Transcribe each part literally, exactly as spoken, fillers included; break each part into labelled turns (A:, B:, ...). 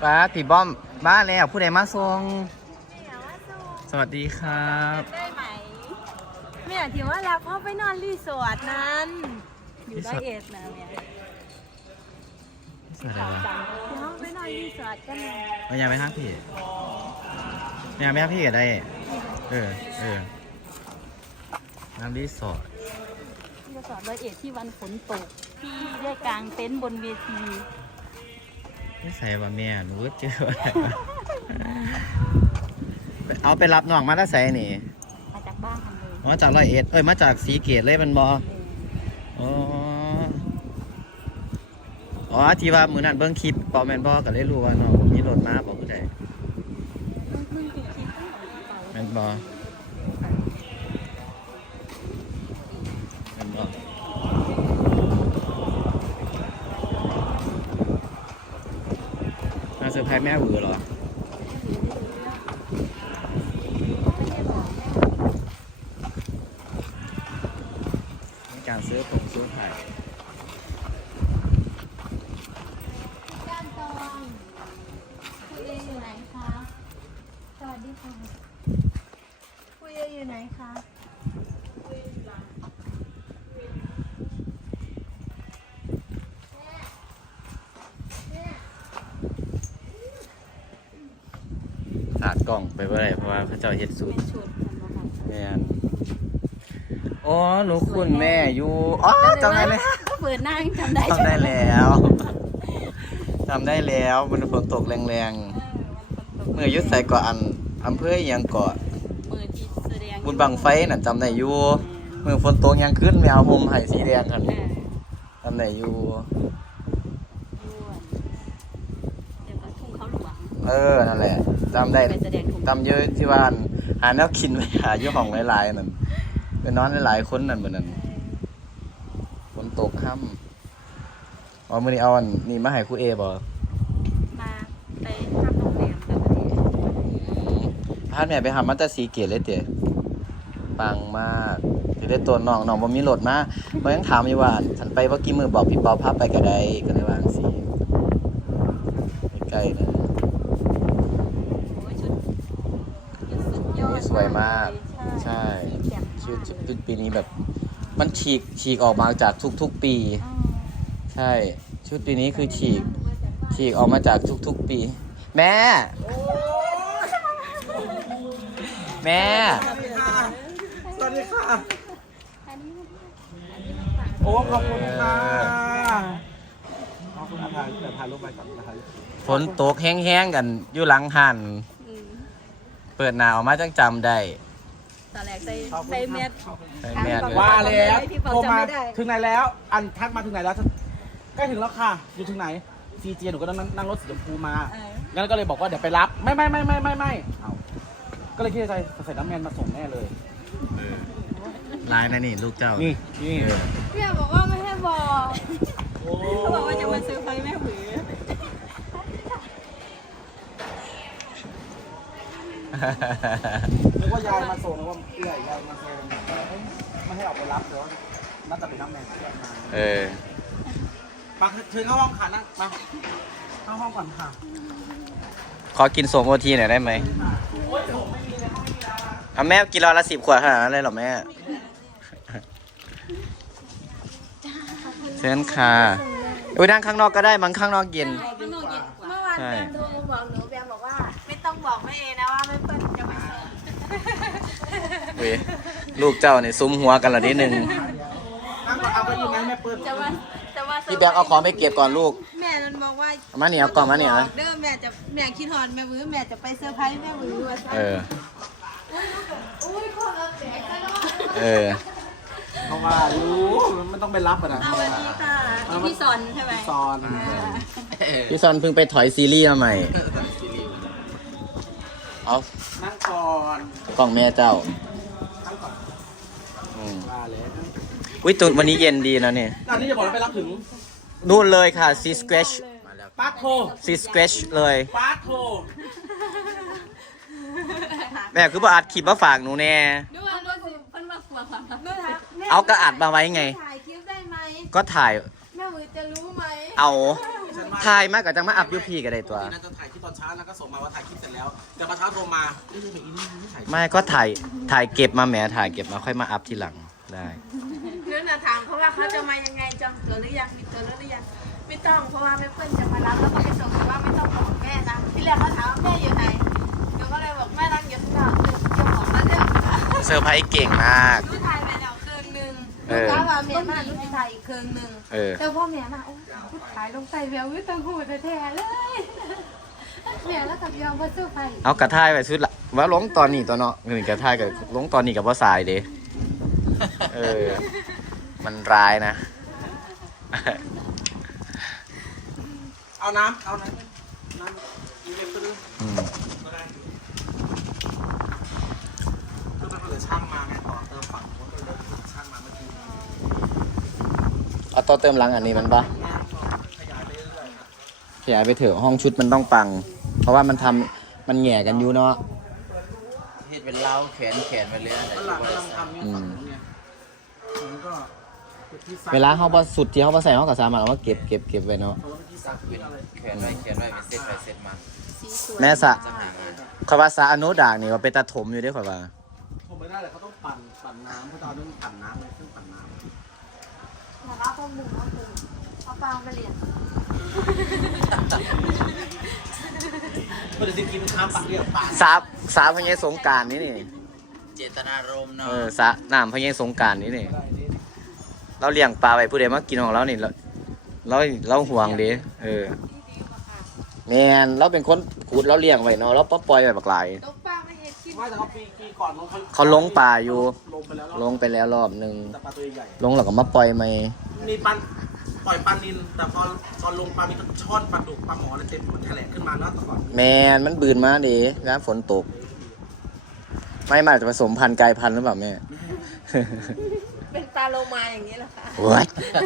A: ป้าผีบ้อมบ้านแล้วผู้ใดมาส่งสวัสดีครับ
B: ได้ไหมเมียที่ว่ารับเขาไปนอนรีสอร์ทนั้นอยู่ร้อยเอ็ดนะเมีย
A: สวัสดีครับ
B: ที่เขาไปนอนรีสอร์ทกันเลย
A: เอาอย่างไหมครับพี่อย่างไหมครับพี่ก็ได้เออเออน้ำรีสอร์ท
B: รีสอร์ทร้อยเอ็ดที่วันฝนตกที่ได้กางเต็นท์บนเวที
A: ไม่ใส่บะเมียหนูเจออะไรเอาไปรับน้องมาแล้วใส่นี่
B: มาจากบ้านทำเลย
A: มาจากร้อยเอ็ดเอ้ยมาจากสีเกตเลยมันบออ๋ออ๋อที่ว่ามือนั่นเบิ้งคลิปปอแมนบอก็เลยรู้ว่าน้องมีรถมาบอกผู้ใดแมนบอแมนบอมาเซอร์ไพรส์แม่หวือเหรอในการซื้อของซื้อไข่
B: ด้านตอนคุยอยู่ไหนคะสวัสดีค่ะคุยอยู่ไหนคะ
A: สาดกล่องไปเมื่อไรเพราะว่าเขาเจ้าเฮ็ดสูตรแม่นอ๋อหนูคุณแม่อยู่อ๋อจำได้เลย
B: เปิดหน้าจำได้
A: จำได้แล้วจำได้แล้วมันฝนตกแรงๆเมื่อยุดใส่เกาะอันอำเภอยังเกาะบุญบังไฟน่ะจำได้อยู่เมื่อฝนตกยังขึ้นแมวผมไห่สีแดงกันจำได้อยู่เออนั่นแหละจำได้จำเยอะที่บ้านหาแนวกินไปหาอยู่ห้องหลายๆนั่นไปนอนหลายๆคนนั่นเหมือนนั้นฝนตกค่ำอ๋อมื้อนี้เอาอันนี่มาให้ครูเอบ่
B: มาไปทำโรงแรมกับ
A: พาแม่ไปหามาแต่สีเกตเลยเต๋ปังมากสิได้ตัวน้องน้องบ่มีรถมาบ่ยังถามอยู่ว่าฉันไปบ่กี่มื้อบอกพี่ปอพาไปก็ได้ก็เลยว่าจังซี่ใกล้ๆนะสวยมากใช่ชุดชุดปีนี้แบบมันฉีกฉีกออกมาจากทุกๆปีใช่ชุดปีนี้คือฉีกฉีกออกมาจากทุกๆปีแม่แม่
C: สวัสดีค่ะโอ้ขอบคุณค่ะขอบคุณค่ะเดี๋ยวถ่ายรูปไปก่อนนะคะ
A: ฝนตกแห้งๆกันอยู่หลังหันเปิดหนาวมาจังจำได้
B: ตอนแรกใส่ใส่เม็ด
A: ใส่เม็ด
C: ว่าแล้วโทรมาถึงไหนแล้วอันทักมาถึงไหนแล้วใกล้ถึงแล้วค่ะอยู่ถึงไหนซีเจหนูก็นั่งนั่งรถสีชมพูมางั้นก็เลยบอกว่าเดี๋ยวไปรับไม่ไม่ไม่ไม่ไม่ไม่เอาก็เลยคิดในใจใส่น้ำแมนมาส่งแน่เลย
A: ลายนะนี่ลูกเจ้า
C: นี่นี่
B: แม่บอกว่าไม่ให้บอกเขาบอกว่าจะมาซื้อไฟแม่หือ
C: นึกว่ายายมาส่งนึกว่าเอื้อยยายมาส่งไม่ให้ออกไปรับเดี๋ยวน่าจะเป็นน้ำแมนที่มา
A: เออ
C: ปักถึงเข้าห้องค่ะนั่งมาเข้าห้องก่อนค่ะ
A: ขอกินส่งโอทีหน่อยได้ไหมเอาแม่กินรอละสิบขวดขนาดนั้นเลยหรอแม่เชิญค่ะอุ้ยนั่งข้างนอกก็ได้มั้งข้างนอกเย็น
B: เมื่อวานแบมโทรมาบอกหนูแบมบอกว่าไม่ต้องบอกแม่เอนะว่าไม่เปิ้ลจะมาส่ง
A: เว้ยลูกเจ้าเนี่ยซุ้มหัวกันละนิดนึง
C: เอาไปยิงไหมแม่เปิ้ล
B: จะมาจะมา
A: พี่แบงค์เอาของไปเก็บก่อนลูก
B: แม่มันบอกว่า
A: มาเหนียวก่อนมาเหนียว
B: เด้อแม่จะแม่คิดหอนแม่วื้อแม่จะไปเซอร์ไพรส์แม่วื้อว่า
A: เออ
B: อุ้ยคนละแสนก็ได้
A: เออ
C: เพราะว่ารู้มันต้องไปรับอ่ะนะ
B: สวัสดีค่ะพี่ซอนใช่ไหม
C: ซอน
A: พี่ซอนเพิ่งไปถอยซีรีส์มาใหม่เอา
C: นั่งก่อน
A: กล่องแม่เจ้า
C: นั่งก่อน
A: อืม
C: มาเลย
A: อุ้ยตุนวันนี้เย็นดีนะเนี่ย
C: ตอนนี้จะบอกไปรับถึง
A: นู่นเลยค่ะซีสเกช
C: ปาร์คโท
A: ซีสเกชเลย
C: ปาร์คโท
A: แม่คือบ่อัดคลิปมาฝากหนูแน่เอากระอัดมาไว้ไง
B: ถ่ายคลิปได้ไหม
A: ก็ถ่าย
B: แม่มือจะรู้ไหม
A: เอา
C: ฉัน
A: ถ่ายมากกับจังมาอัพยูพีก็ได้ตัว
C: น่าจะถ่ายคลิปตอนเช้าแล้วก็ส่งมาว่าถ่ายคลิปเสร็จแล้วแต่มาเช้าโทรมาไม่ใช่ไปอีนี่ไม่ถ่าย
A: ไม่ก็ถ่ายถ่ายเก็บมาแหมถ่ายเก็บมาค่อยมาอัพทีหลังได้
B: นึกนะถามเขาว่าเขาจะมายังไงจองตั๋วหรือยังมีตั๋วหรือยังไม่ต้องเพราะว่าแม่เพื่อนจะมารับแล้วก็ไปส่งแต่ว่าไม่ต้องบอกแม่นะที่แรกเขาถามว่าแม่อยู่ไหนหนูก็เลยบอกแม่นั่งอยู่ข้างนอกจะบอกแล้วเนี่ย
A: เซอร์ไพรส์เก่งมาก
B: ลูกถ่ายไปแล้วครึ่งหนึ่ง
A: เอ
B: ลูก
A: อ
B: ค้าว่าแม่มาลูกถ่ายอีกครึ่งหนึ่ง
A: เออ
B: แต่พ่อแม่มาโอ้ลูกถ่ายลงไปแวววิตาหูแท้ๆเลยแม่แล้วกับยอมว่าสู้ไป
A: เอากระท่ายไปสุดละว่าลงตอนนี้ตัวเนาะนี่กระท่ายกับลงตอนนี้กับว่าสายเด้เออ มันร้ายนะ
C: เอาน้ำเอาน้ำน้ำอีเวนต์ไปดู
A: อืม
C: ก็ได้คือมันเหลือช่างมาไงต่อเติมฝั่งโน้นเลยได้ช่างมาเมื่อกี้
A: เอาต่อเติมหลังอันนี้มันปะ
C: น้ำขยายไปเรื่อยๆครับ
A: ขยายไปเถอะห้องชุดมันต้องปัง เพราะว่ามันทำมันแหง่กันอยู่เนาะ
D: เฮ็ดเป็นเล้าแขนแขนไปเลยนะ
C: นั่นแหละกำลังทำอยู่ฝั่งนู้นเนี่ยมันก็เป็นที่ซัก
A: เวลาเขาบอสุดที่เขาบอใส่เขาก็สามารถเอามาเก็บเก็บเก็บไว้เนาะ
C: เพราะว่าเป็นที่ซั
D: ซั
C: ก
D: ก
C: เป็
D: เป็น น
C: อะไร
D: แขนไว้แขนไว้เป็นเซตไปเซตมา
B: สีสวย
A: แม่สะ
D: จะหางาน
A: คำว่าสะอนุดากนี่ว่าเป็นตาถมอยู่เด้วยข่อยว่า
C: ผมไม่ได้เลยเขาต้องปั่นปั่นน้ำเพราะตอนนั้นปั่นน้ำเลยเครื่องปั่นน้ำ
B: แล้วก็พ่อบุ๋มพ่อบุ๋มเอาฟางมาเรียน
C: เพื่อจะกินน้ำปั่นเรียบปั่น
A: สาสาพญายสงกรารนี่นี่
D: เจตนารมณ์เนาะ
A: เออสาน้ำพญายสงกรารนี่นี่ เราเลี้ยงปลาไว้ผู้ใดมากินของเรานี่เราเราเราห่วงเด้เออแมนเราเป็นคนขุดเราเลี้ยงไว้เนาะเราปล่อยไว้บักหลาย
B: ตกปลาไม่เห็นกิน
C: ไม่แต่เขาปีปีก่อนเขา
A: เขาลงป่าอยู่
C: ลงไปแล้ว
A: ลงไปแล้วรอบหนึ่ง
C: แต่ปลาตัวใหญ่
A: ลงแล้วก็มาปล่อยใหม่
C: มีปันปล่อยปลานินแต่พอตอนลงปลามีช่อนปลาดุกปลาหมออะไรเต็มมันแถลงขึ้นมาแล้วแต่ก่อน
A: แมนมันบืนมาเด้งานฝนตก ไม่มาจะผสมพันธุ์กลายพันธุ์หรือเปล่าแม่
B: เป็นปลาโลมาอย่างนี้เหรอคะ
A: What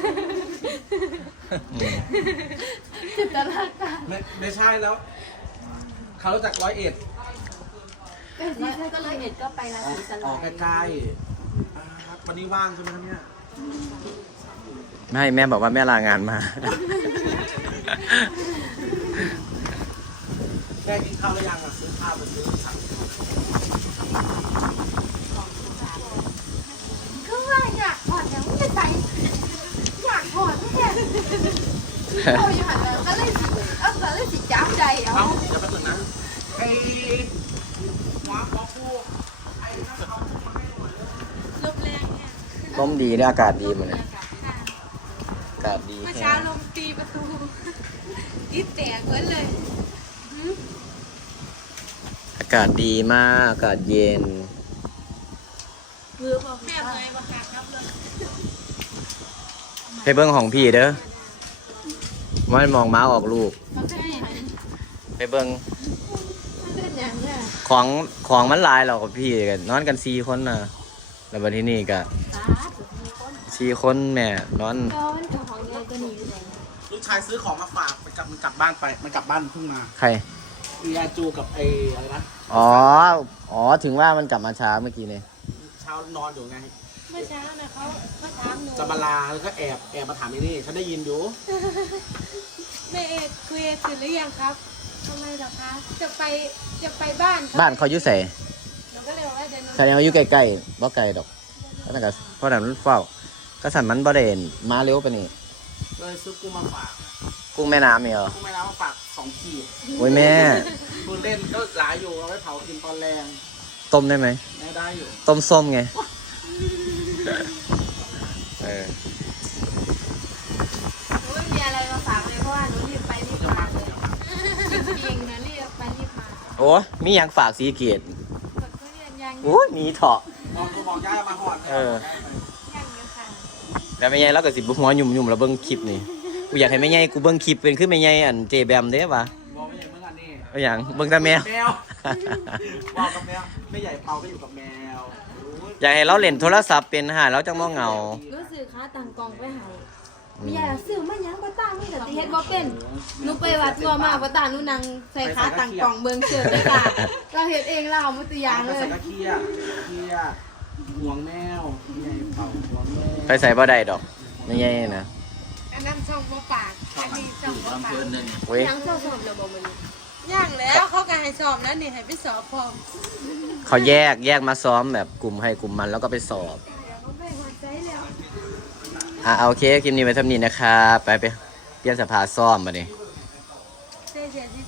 B: จินตนาการ
C: ไม่ไม่ใช่แล้วเขารู้จักร้อยเอ็ด
B: เป็นสีก็เลยเห็นก็ไปราศีส
C: อ
B: ลา
C: อก
B: ย
C: ใกล้ๆอ่าวันนี้ว่างใช่ไหมครับเนี่ย
A: ไม่แม่บอกว่าแม่ลางานมา
C: แม่กินข้าวหรือยังอ่ะซื้อข้าวไปซื้อสั่ง
B: คือว่าอยากถอดอย่างไม่ใส่อยากถอดแค่เขาอยู่หันแล้วก็เลยสิเออก็เลยสิจับใจเอา
C: เอ้าเดี๋ยวไปถึงนะไอ้หัวคอฟูไอ้น้ำเอามาให้หน่อยเลย
B: ลมแรงเนี่ย
A: ลมดีและอากาศดีเหมือนกันอากาศดี
B: เมื่อ
A: แฮ
B: เช้าง ลมตีประตูอีแตกเหมือนเลย
A: อากาศดีมากอากาศเย็น
B: คือบอกแม่เลยว่าขาดครับเลย
A: ไปเบิ้งของพี่เด้อว่ามองม้าออกลูก
B: มันเป็นอย่าง
A: ไปเบิ้ง
B: มันเป็นอย่างเนี่ย
A: ของของมันหลายหรอกกับพี่กันนอนกันสี่คนนะแล้ววันที่นี่ก็
B: ตาสุดมีคน
A: สี่คนแม่นอน
B: ก้อนกับของยายตัวนี้อยู่ไหน
C: ลูกชายซื้อของมาฝากมันกลับมันกลับบ้านไปมันกลับบ้านเพิ่งมา
A: ใคร
C: มียาจูกับไอ้อะไรนะ
A: อ๋อ อ๋อ ถึงว่ามันกลับมาช้าเมื่อกี้เนี่ย
C: เช้านอนอยู่ไง
B: เมื่อเช้านะเขาเขาถามหนู
C: จะมาลาแล้วก็แอบแอบมาถามไอ้นี่ฉันได้ยินอยู่
B: แม่เอ็ดคุยเสร็จหรือยังครับทำไมเหรอคะจะไปจะไปบ้านครับ
A: บ้านเขาอยู่ใส่
B: หนูก็เลยบอกว่าเดี๋ยวหนู
A: แสดงว่าอยู่ใกล้ๆบ่ไกลดอกก็นั่นก็เพราะนั้นมันเฝ้า ก็สั่นมันบ่ได้เห็นมาเร็วปะนี่
C: เลยซื้อกุ้งมาฝาก
A: กุ้งแม่น้ำเนี่ยเหรอ
C: กุ้งแม่น้ำมาฝากสองขีด
A: โอ้ยแม่
C: พูดเล่นก็หลายอยู่เอาไว้เผากินตอนแรง
A: ต้มได้ไหม
C: แม่ได้อยู่
A: ต้มส้มไง เออ
B: หนูไม่มีอะไรมาฝากเลยเพราะว่าหนูรีบไปรีบมาเลยจริงๆนะรีบไปรีบมา
A: โอ้ยมีหยังฝากสีเกียรติ
B: กดทุเรียนยัง
A: โอ้ยมีเถาะ
C: ลองตัวบอกย่ามาหอด
A: เออ
B: ยังอยู่ค่ะ
A: แล้วไม่ใหญ่แล้วก็สิบหัวหยุ่มๆแล้วเบิ่งคลิปนี่ กูอยากให้ไม่ใหญ่กูเบิ่งคลิปเป็นขึ้นไม่ใหญ่อันเจแบมเด้ปะ
C: บอกไม่ใหญ่เมื่อกันนี่
A: เอาอย่างเบิ่งแต่แมว
C: แมวบอกกับแมวไม่ใหญ่เผาก็อยู่กับแมวโอ้ย
A: อยากให้เราเล่นโทรศัพท์เป็นหาแล้วจังมองเหงา
B: รู้สึกค้าต่างกองไปหายมีอะไรซื้อมายังป้าตาไม่แต่ตีเฮ็ดบ่เป็นหนูไปวัดตัวมาป้าตาหนูนั่งใส่ค้าต่างกองเบิ่งเชิดด้วยค่ะเราเฮ็ดเองเราเอามาตัวอย่างเล
C: ใส่
B: ย
C: กระเคียเคียห่วงแมวไม่ใหญ่เผาห่วงแมว
A: ไปใส่บ่ได้ดอก ไม่ใหญ่นะ
B: อันนั้นช่องบ่ปาก
D: ช่องลำเพลินนึง
A: เว้ย
B: ยังสอบสอบระบบมันย่างแล้วเขาก็ให้สอบแล้วนี่ให้ไปสอบพร้อม
A: เขาแยกแยกมาซ้อมแบบกลุ่มให้กลุ่มมันแล้วก็ไปสอบ
B: เขาไม่หัวใจแล้ว
A: อ่ะเอาโอเคคลิปนี้ไว้เท่านี้นะครับไปไปเปลี่ยนสภาซ้อมมาดิ
B: เสียเสียที่